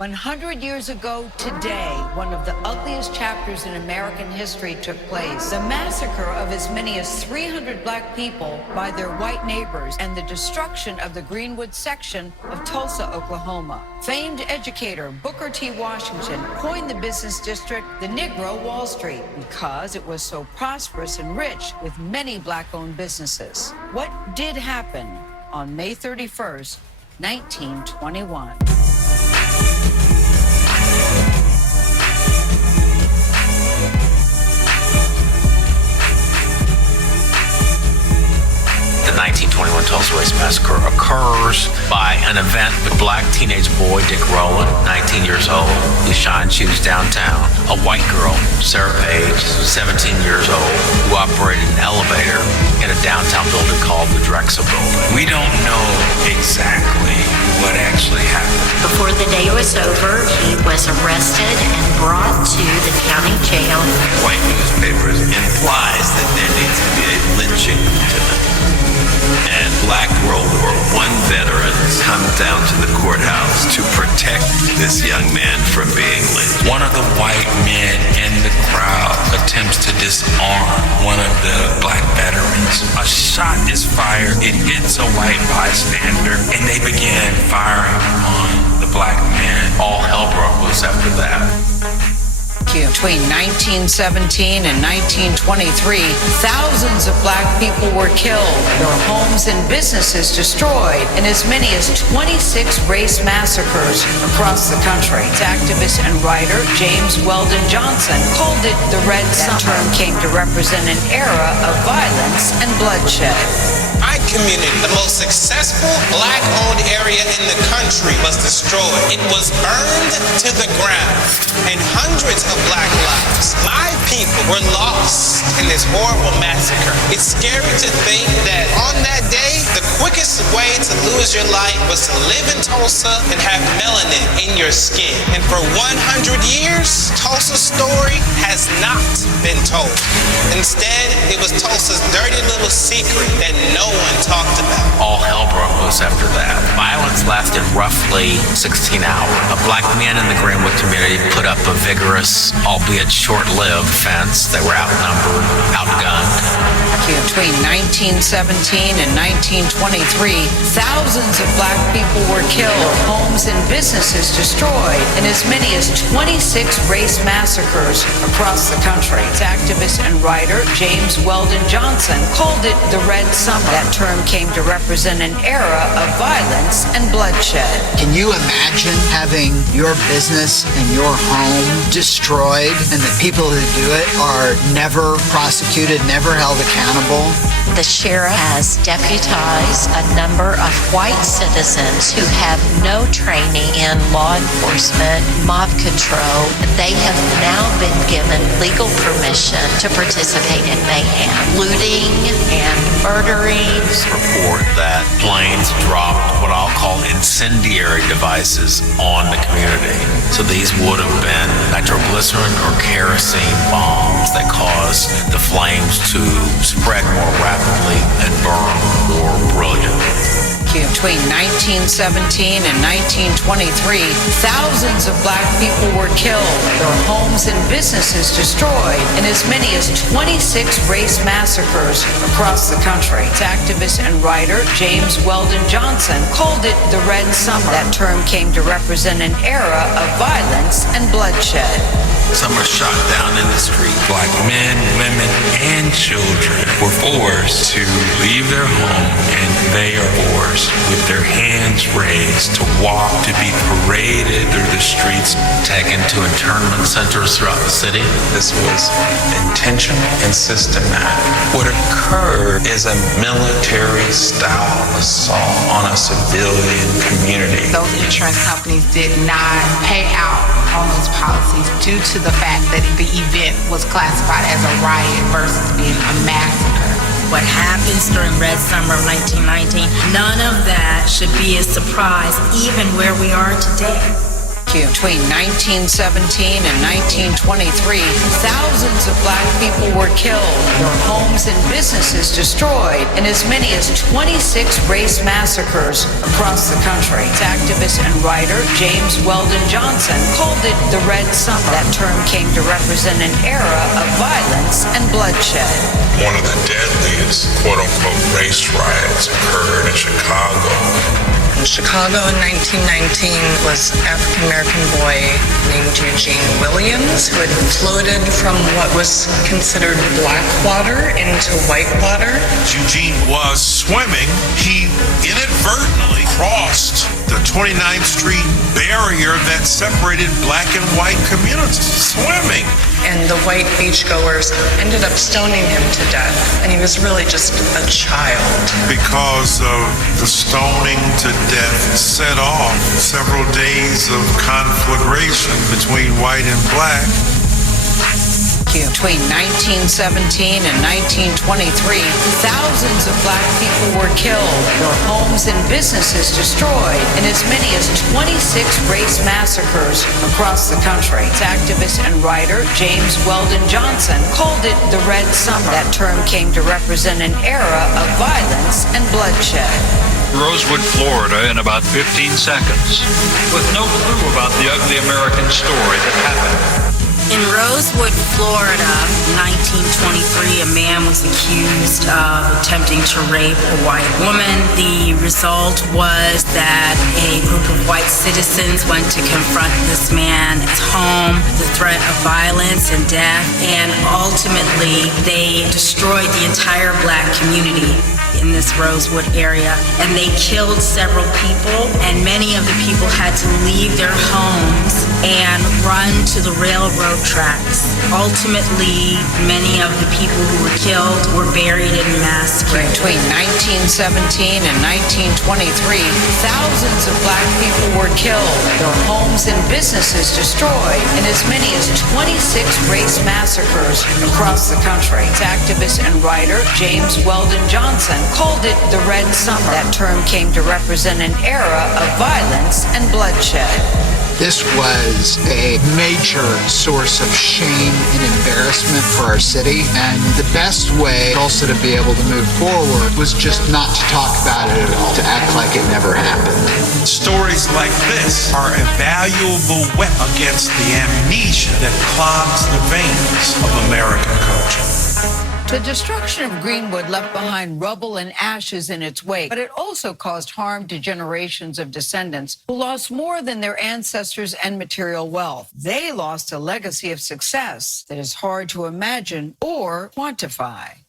100 years ago today, one of the ugliest chapters in American history took place. The massacre of as many as 300 black people by their white neighbors and the destruction of the Greenwood section of Tulsa, Oklahoma. Famed educator Booker T. Washington coined the business district the Negro Wall Street because it was so prosperous and rich with many black-owned businesses. What did happen on May 31st, 1921? The 1921 Tulsa Race Massacre occurs by an event with a black teenage boy, Dick Rowland, 19 years old, who shined shoes downtown. A white girl, Sarah Page, 17 years old, who operated an elevator in a downtown building called the Drexel Building. We don't know exactly what actually happened. Before the day was over, he was arrested and brought to the county jail. White newspapers implies that there needs to be a lynching tonight. And black World War I veterans come down to the courthouse to protect this young man from being lynched. One of the white men in the crowd attempts to disarm one of the black veterans. A shot is fired. It hits a white bystander, and they began firing on the black man. All hell broke loose after that. Between 1917 and 1923, thousands of black people were killed, their homes and businesses destroyed, and as many as 26 race massacres across the country. Activist and writer James Weldon Johnson called it the Red Summer. That term came to represent an era of violence and bloodshed. My community, the most successful black-owned area in the country, was destroyed. It was burned to the ground, and hundreds of black lives, my people, were lost in this horrible massacre. It's scary to think that on that day, the quickest way to lose your life was to live in Tulsa and have melanin in your skin. And for 100 years, Tulsa's story has not been told. Instead, it was Tulsa's dirty little secret that no one talked about. All hell broke loose after that. Violence lasted roughly 16 hours. Black men in the Greenwood community put up a vigorous, albeit short-lived fence. They were outnumbered, outgunned. Between 1917 and 1923, thousands of black people were killed, homes and businesses destroyed, and as many as 26 race massacres across the country. Activist and writer James Weldon Johnson called it the Red Summer. That term came to represent an era of violence and bloodshed. Can you imagine having your business and your home destroyed, and the people who do it are never prosecuted, never held accountable? The sheriff has deputized a number of white citizens who have no training in law enforcement, mob control. They have now been given legal permission to participate in mayhem, looting and murdering. Report that planes dropped what I'll call incendiary devices on the community. So these would have been nitroglycerin or kerosene bombs that caused the flames to spread more rapidly and burn more brilliantly. Between 1917 and 1923, thousands of black people were killed, their homes and businesses destroyed, and as many as 26 race massacres across the country. Activist and writer James Weldon Johnson called it the Red Summer. That term came to represent an era of violence and bloodshed. Some were shot down in the street. Black men, women, and children were forced to leave their home, and they are forced with their hands raised to walk, to be paraded through the streets, taken to internment centers throughout the city. This was intentional and systematic. What occurred is a military-style assault on a civilian community. Those insurance companies did not pay out on those policies due to the fact that the event was classified as a riot versus being a massacre. What happens during Red Summer of 1919, none of that should be a surprise, even where we are today. Between 1917 and 1923, thousands of black people were killed, their homes homes and businesses destroyed, and as many as 26 race massacres across the country. Activist and writer James Weldon Johnson called it the Red Summer. That term came to represent an era of violence and bloodshed. One of the deadliest, quote-unquote, race riots occurred in Chicago. In Chicago in 1919 was an African-American boy named Eugene Williams who had floated from what was considered black water into white water. Eugene was swimming. He inadvertently crossed the 29th Street barrier that separated black and white communities. Swimming. And the white beachgoers ended up stoning him to death. And he was really just a child. Because of the stoning to death set off several days of conflagration between white and black. Between 1917 and 1923, thousands of black people were killed, their homes and businesses destroyed, and as many as 26 race massacres across the country. Activist and writer James Weldon Johnson called it the Red Summer. That term came to represent an era of violence and bloodshed. Rosewood, Florida in about 15 seconds, with no clue about the ugly American story that happened. In Rosewood, Florida, 1923, a man was accused of attempting to rape a white woman. The result was that a group of white citizens went to confront this man at home, the threat of violence and death, and ultimately they destroyed the entire black community in this Rosewood area, and they killed several people, and many of the people had to leave their homes and run to the railroad tracks. Ultimately, many of the people who were killed were buried in mass graves. Between 1917 and 1923, thousands of black people were killed, their homes and businesses destroyed, and as many as 26 race massacres across the country. Activist and writer James Weldon Johnson called it the Red Summer. That term came to represent an era of violence and bloodshed. This was a major source of shame and embarrassment for our city, and the best way also to be able to move forward was just not to talk about it at all, to act like it never happened. Stories like this are a valuable weapon against the amnesia that clogs the veins of American culture. The destruction of Greenwood left behind rubble and ashes in its wake, but it also caused harm to generations of descendants who lost more than their ancestors and material wealth. They lost a legacy of success that is hard to imagine or quantify.